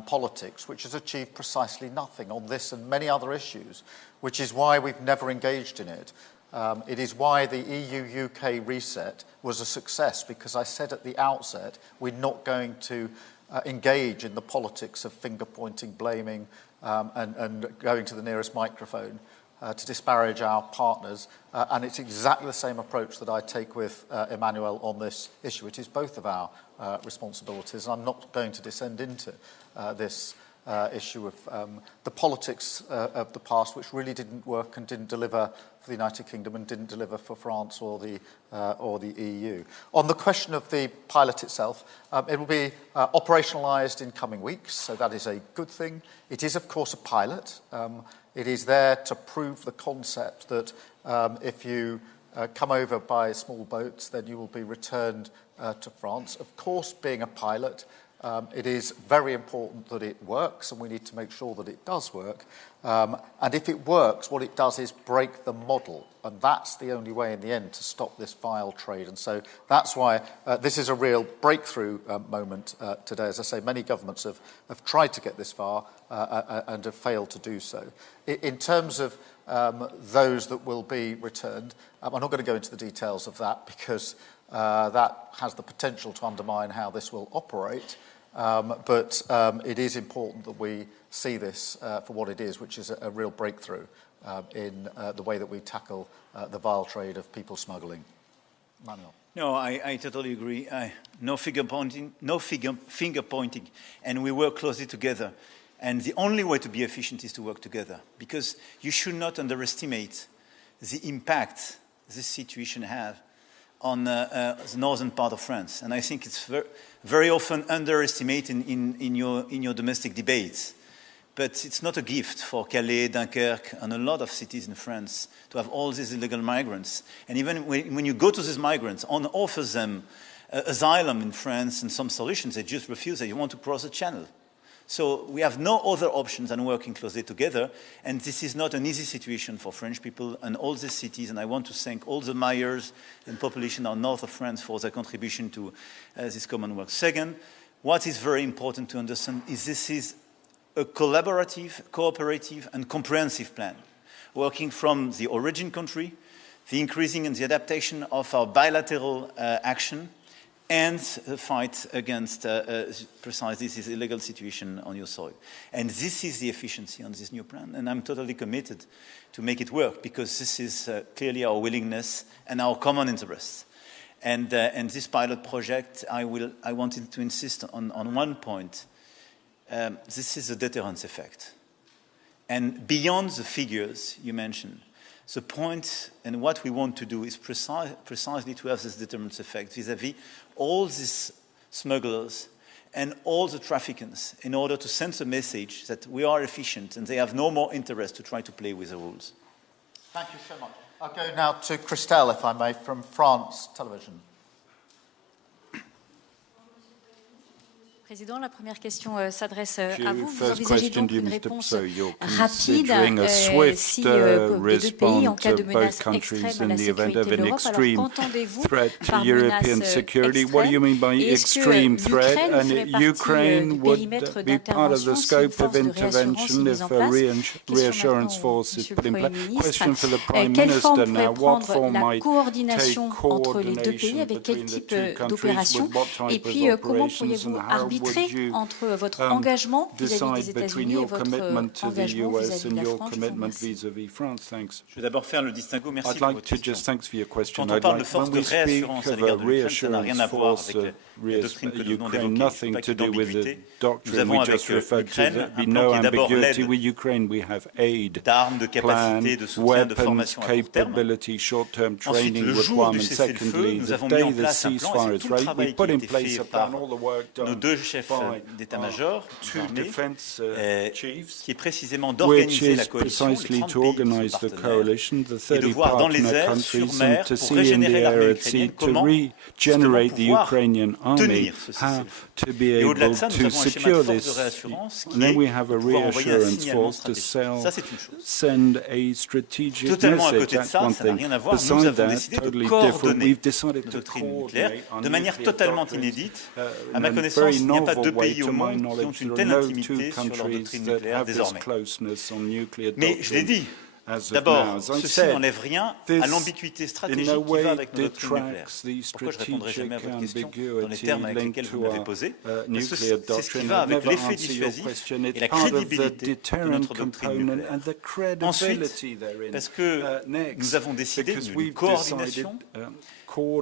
politics, which has achieved precisely nothing on this and many other issues, which is why we've never engaged in it. It is why the EU-UK reset was a success, because I said at the outset we're not going to engage in the politics of finger-pointing, blaming, and going to the nearest microphone to disparage our partners. And it's exactly the same approach that I take with Emmanuel on this issue. It is both of our responsibilities. I'm not going to descend into this issue of the politics of the past, which really didn't work and didn't deliver for the United Kingdom and didn't deliver for France or the EU. On the question of the pilot itself, it will be operationalised in coming weeks, so that is a good thing. It is, of course, a pilot. It is there to prove the concept that if you come over by small boats, then you will be returned to France. Of course, being a pilot, it is very important that it works, and we need to make sure that it does work. And if it works, what it does is break the model, and that's the only way in the end to stop this vile trade. And so that's why this is a real breakthrough moment today. As I say, many governments have tried to get this far and have failed to do so. In terms of those that will be returned. I'm not going to go into the details of that because that has the potential to undermine how this will operate. But it is important that we see this for what it is, which is a real breakthrough in the way that we tackle the vile trade of people smuggling. Emmanuel. No, I totally agree. No finger pointing, and we work closely together. And the only way to be efficient is to work together, because you should not underestimate the impact this situation has on the northern part of France. And I think it's very often underestimated in your domestic debates. But it's not a gift for Calais, Dunkirk, and a lot of cities in France to have all these illegal migrants. And even when you go to these migrants and offer them asylum in France and some solutions, they just refuse. They want to cross the channel. So we have no other options than working closely together. And this is not an easy situation for French people and all these cities. And I want to thank all the mayors and population of north of France for their contribution to this common work. Second, what is very important to understand is this is a collaborative, cooperative, and comprehensive plan, working from the origin country, the increasing and the adaptation of our bilateral action, and the fight against precisely this illegal situation on your soil. And this is the efficiency on this new plan, and I'm totally committed to make it work, because this is clearly our willingness and our common interests. And this pilot project, I wanted to insist on one point. This is a deterrence effect. And beyond the figures you mentioned, the point and what we want to do is precisely to have this deterrence effect vis-à-vis all these smugglers and all the traffickers, in order to send a message that we are efficient and they have no more interest to try to play with the rules. Thank you so much. I'll go now to Christelle, if I may, from France Television. Président, la première question s'adresse à vous. Vous envisagez donc une réponse rapide si des deux pays, en cas de menace extrême à la sécurité de l'Europe. Alors, qu'entendez-vous par menace extrême? Et est-ce que l'Ukraine ferait partie du périmètre d'intervention si une force de réassurance est mise en place? Question maintenant, Monsieur le Premier ministre. Quelle forme pourrait prendre la coordination entre les deux pays? Avec quel type d'opération? Et puis, comment pourriez-vous arbitrer entre votre engagement vis-à-vis des États-Unis et votre engagement vis-à-vis de la France? Je vais d'abord faire le distinguo. Merci pour votre question. Quand on parle de force de réassurance à l'égard de l'Ukraine, ça n'a rien à voir avec la doctrine que nous venons d'évoquer, pas d'ambiguïté. Nous avons avec l'Ukraine un plan qui est d'abord l'aide d'armes, de capacités, de soutien, de formation à court terme. Ensuite, le jour du cessez-le-feu, nous avons mis en place un plan, et c'est tout le travail qui a été fait par nos deux chefs d'état-major, qui est précisément d'organiser la coalition, les 30 pays qui sont partenaires, et de voir dans les airs, sur mer, pour régénérer l'armée ukrainienne, comment justement pouvoir tenir ce cessez-le-feu. Et au-delà de ça, nous avons un schéma de force de réassurance qui est de pouvoir envoyer un signalement stratégique. Ça, c'est une chose. Totalement à côté de ça, ça n'a rien à voir. Nous avons décidé de coordonner notre doctrine nucléaire de manière totalement inédite. À ma connaissance, il n'y a pas deux pays au monde qui ont une telle intimité sur leur doctrine nucléaire désormais. Mais je l'ai dit, d'abord, ceci n'enlève rien à l'ambiguïté stratégique qui va avec notre doctrine nucléaire. Pourquoi je ne répondrai jamais à votre question dans les termes avec lesquels vous m'avez posé? Parce que c'est ce qui va avec l'effet dissuasif et la crédibilité de notre doctrine nucléaire. Ensuite, parce que nous avons décidé d'une coordination,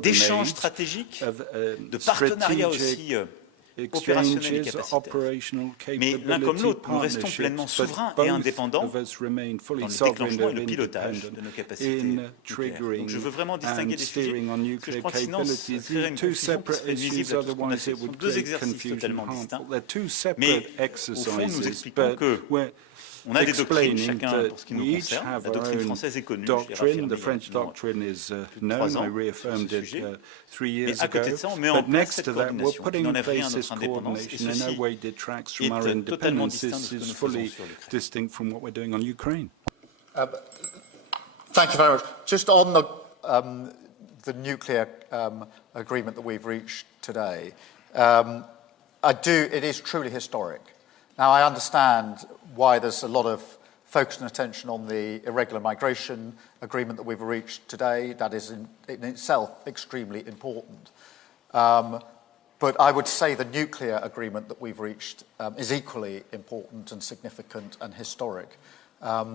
d'échanges stratégiques, de partenariats aussi opérationnels et capacitaires. Mais l'un comme l'autre, nous restons pleinement souverains et indépendants dans le déclenchement et le pilotage de nos capacités nucléaires. Donc je veux vraiment distinguer les sujets, parce que je crois que sinon, ça créerait une confusion qui serait nuisible à tout ce qu'on a fait. Ce sont deux exercices totalement distincts. Mais au fond, nous expliquons que on a des doctrines, chacun pour ce qui nous concerne. La doctrine française est connue, je l'ai réaffirmé il y a 3 ans sur ce sujet. Mais à côté de ça, on met en place cette coordination qui n'enlève rien à notre indépendance, et ceci est totalement distinct de ce que nous faisons sur l'Ukraine. Thank you very much. Just on the nuclear agreement that we've reached today, it is truly historic. Now, I understand why there's a lot of focusing attention on the irregular migration agreement that we've reached today. That is in itself extremely important. But I would say the nuclear agreement that we've reached is equally important and significant and historic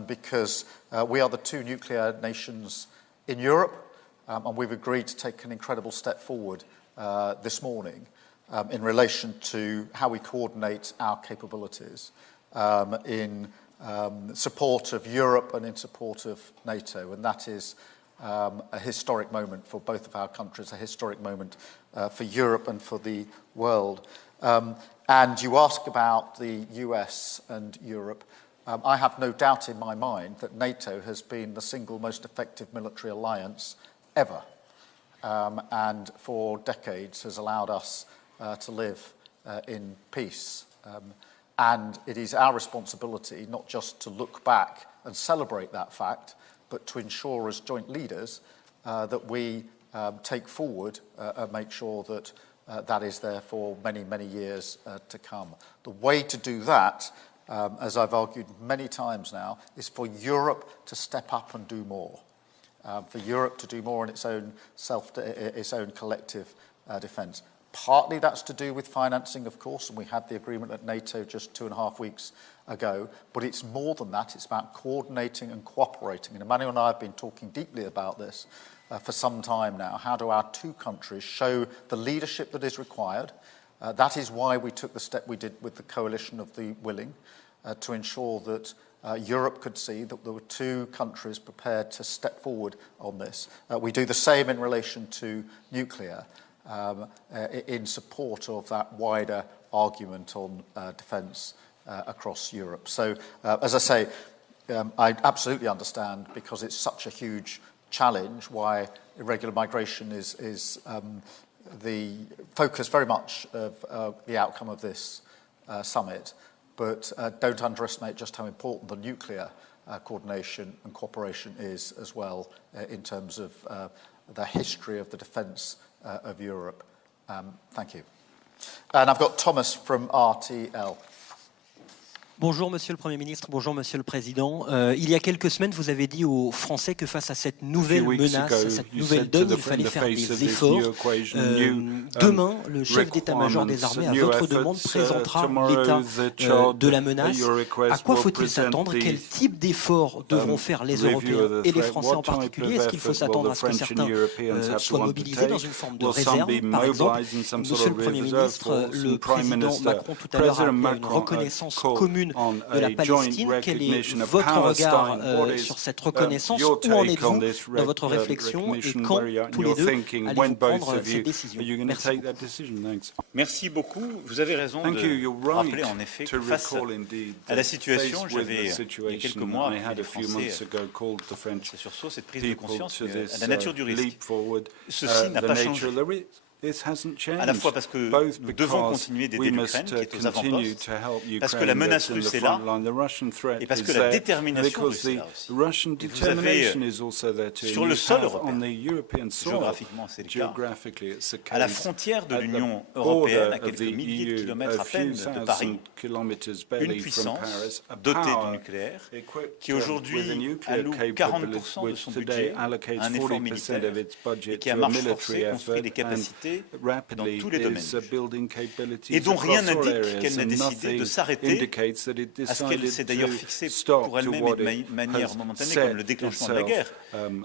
because we are the 2 nuclear nations in Europe and we've agreed to take an incredible step forward this morning in relation to how we coordinate our capabilities in support of Europe and in support of NATO. And that is a historic moment for both of our countries, a historic moment for Europe and for the world. And you ask about the US and Europe. I have no doubt in my mind that NATO has been the single most effective military alliance ever, and for decades has allowed us to live in peace. And it is our responsibility not just to look back and celebrate that fact, but to ensure as joint leaders that we take forward and make sure that that is there for many, many years to come. The way to do that, as I've argued many times now, is for Europe to step up and do more. For Europe to do more in its own collective defence. Partly that's to do with financing, of course, and we had the agreement at NATO just 2.5 weeks ago, but it's more than that. It's about coordinating and cooperating. And Emmanuel and I have been talking deeply about this for some time now. How do our 2 countries show the leadership that is required? That is why we took the step we did with the coalition of the willing, to ensure that Europe could see that there were 2 countries prepared to step forward on this. We do the same in relation to nuclear, in support of that wider argument on defence across Europe. So, as I say, I absolutely understand, because it's such a huge challenge, why irregular migration is the focus very much of the outcome of this summit. But don't underestimate just how important the nuclear coordination and cooperation is as well in terms of the history of the defence of Europe. Thank you. And I've got Thomas from RTL. Bonjour Monsieur le Premier ministre, bonjour Monsieur le Président. Il y a quelques semaines, vous avez dit aux Français que face à cette nouvelle menace, à cette nouvelle donne, il fallait faire des efforts. Demain, le chef d'état-major des armées, à votre demande, présentera l'état de la menace. À quoi faut-il s'attendre? Quel type d'efforts devront faire les Européens et les Français en particulier? Est-ce qu'il faut s'attendre à ce que certains soient mobilisés dans une forme de réserve, par exemple? Monsieur le Premier ministre, le président Macron tout à l'heure a appelé à une reconnaissance commune de la Palestine. Quel est votre regard sur cette reconnaissance? Où en êtes-vous dans votre réflexion et quand, tous les deux, allez-vous prendre cette décision? Merci beaucoup. Vous avez raison de rappeler en effet que face à la situation, j'avais il y a quelques mois appelé les Français ce sursaut, cette prise de conscience à la nature du risque. Ceci n'a pas changé. À la fois parce que nous devons continuer d'aider l'Ukraine, qui est aux avant-postes, parce que la menace russe est là, et parce que la détermination russe est là aussi. Et vous avez, sur le sol européen, géographiquement c'est le cas, à la frontière de l'Union européenne, à quelques milliers de kilomètres à peine de Paris, une puissance dotée du nucléaire, qui aujourd'hui alloue 40% de son budget à un effort militaire, et qui à marche forcée construit des capacités dans tous les domaines, et dont rien n'indique qu'elle n'a décidé de s'arrêter à ce qu'elle s'est d'ailleurs fixée pour elle-même et de manière momentanée comme le déclenchement de la guerre.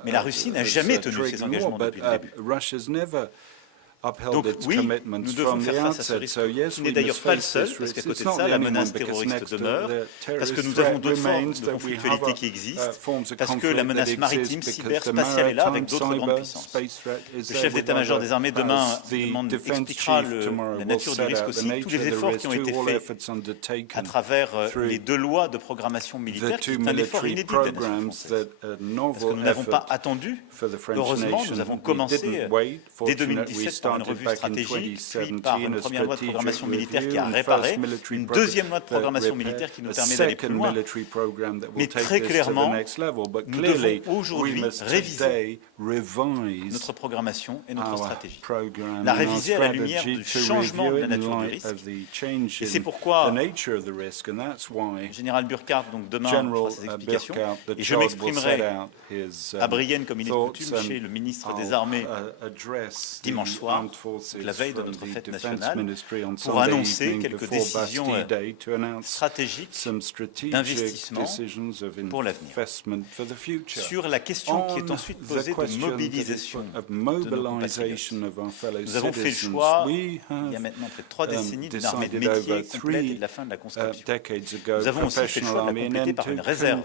Mais la Russie n'a jamais tenu ses engagements depuis le début. Donc oui, nous devons faire face à ce risque. Ce n'est d'ailleurs pas le seul, parce qu'à côté de ça, la menace terroriste demeure, parce que nous avons d'autres formes de conflictualité qui existent, parce que la menace maritime, cyber, spatiale est là, avec d'autres grandes puissances. Le chef d'état-major des armées demain expliquera la nature du risque aussi, tous les efforts qui ont été faits à travers les 2 lois de programmation militaire, qui est un effort inédit de la nation française. Parce que nous n'avons pas attendu, heureusement, nous avons commencé dès 2017 pour une revue stratégique, puis par une première loi de programmation militaire qui a réparé, une deuxième loi de programmation militaire qui nous permet d'aller plus loin. Mais très clairement, nous devons aujourd'hui réviser notre programmation et notre stratégie. La réviser à la lumière du changement de la nature du risque. Et c'est pourquoi le général Burkhardt, donc demain, fera ses explications. Et je m'exprimerai à Brienne, comme il est de coutume, chez le ministre des Armées dimanche soir, la veille de notre fête nationale, pour annoncer quelques décisions stratégiques d'investissement pour l'avenir. Sur la question qui est ensuite posée de mobilisation de nos compatriotes, nous avons fait le choix, il y a maintenant près de 3 décennies, d'une armée de métier complète et de la fin de la conscription. Nous avons aussi fait le choix de la compléter par une réserve.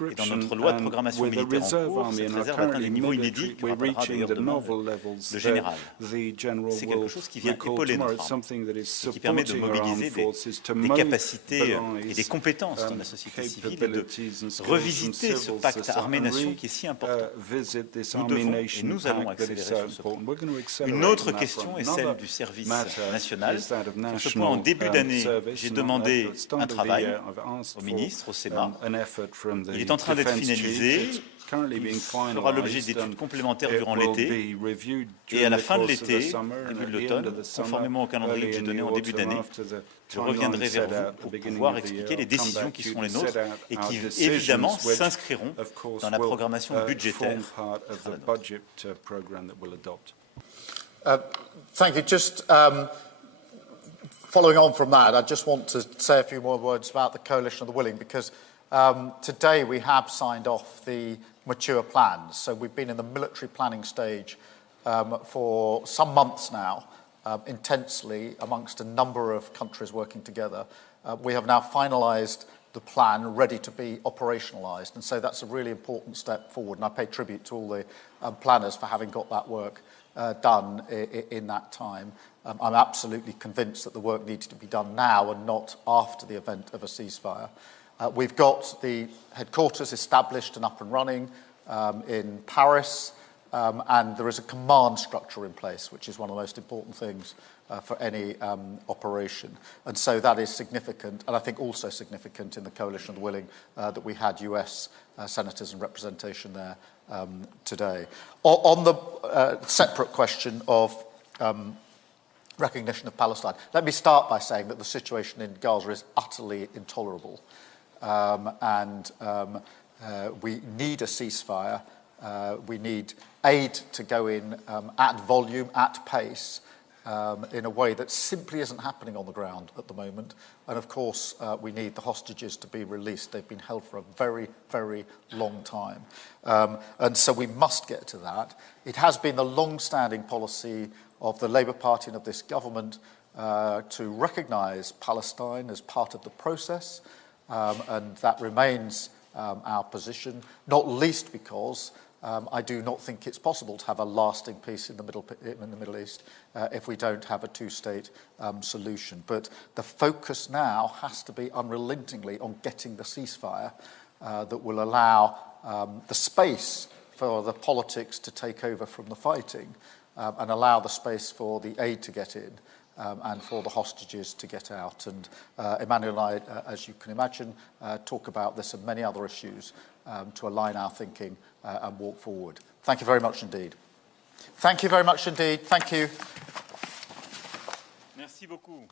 Et dans notre loi de programmation militaire en cours, cette réserve atteint des niveaux inédits qui rappellera d'ailleurs demain le général. C'est quelque chose qui vient épauler notre armée et qui permet de mobiliser des capacités et des compétences dans la société civile et de revisiter ce pacte armée-nation qui est si important. Nous devons et nous allons accélérer sur ce point. Une autre question est celle du service national. Sur ce point, en début d'année, j'ai demandé un travail au ministre, au Sénat. Il est en train d'être finalisé. Il fera l'objet d'études complémentaires durant l'été. Et à la fin de l'été, début de l'automne, conformément au calendrier que j'ai donné en début d'année, je reviendrai vers vous pour pouvoir expliquer les décisions qui seront les nôtres et qui, évidemment, s'inscriront dans la programmation budgétaire. Thank you. Just following on from that, I just want to say a few more words about the Coalition of the Willing, because today we have signed off the mature plans. So we've been in the military planning stage for some months now, intensely amongst a number of countries working together. We have now finalised the plan ready to be operationalised, and so that's a really important step forward, and I pay tribute to all the planners for having got that work done in that time. I'm absolutely convinced that the work needs to be done now and not after the event of a ceasefire. We've got the headquarters established and up and running in Paris, and there is a command structure in place, which is one of the most important things for any operation. And so that is significant, and I think also significant in the Coalition of the Willing that we had US senators and representation there today. On the separate question of recognition of Palestine, let me start by saying that the situation in Gaza is utterly intolerable. We need a ceasefire. We need aid to go in at volume, at pace, in a way that simply isn't happening on the ground at the moment. And of course, we need the hostages to be released. They've been held for a very, very long time. And so we must get to that. It has been the long-standing policy of the Labour Party and of this government to recognise Palestine as part of the process. And that remains our position, not least because I do not think it's possible to have a lasting peace in the Middle East if we don't have a two-state solution. But the focus now has to be unrelentingly on getting the ceasefire that will allow the space for the politics to take over from the fighting and allow the space for the aid to get in. And for the hostages to get out. And Emmanuel and I, as you can imagine, talk about this and many other issues to align our thinking and walk forward. Thank you very much indeed. Thank you very much indeed. Thank you. Merci beaucoup.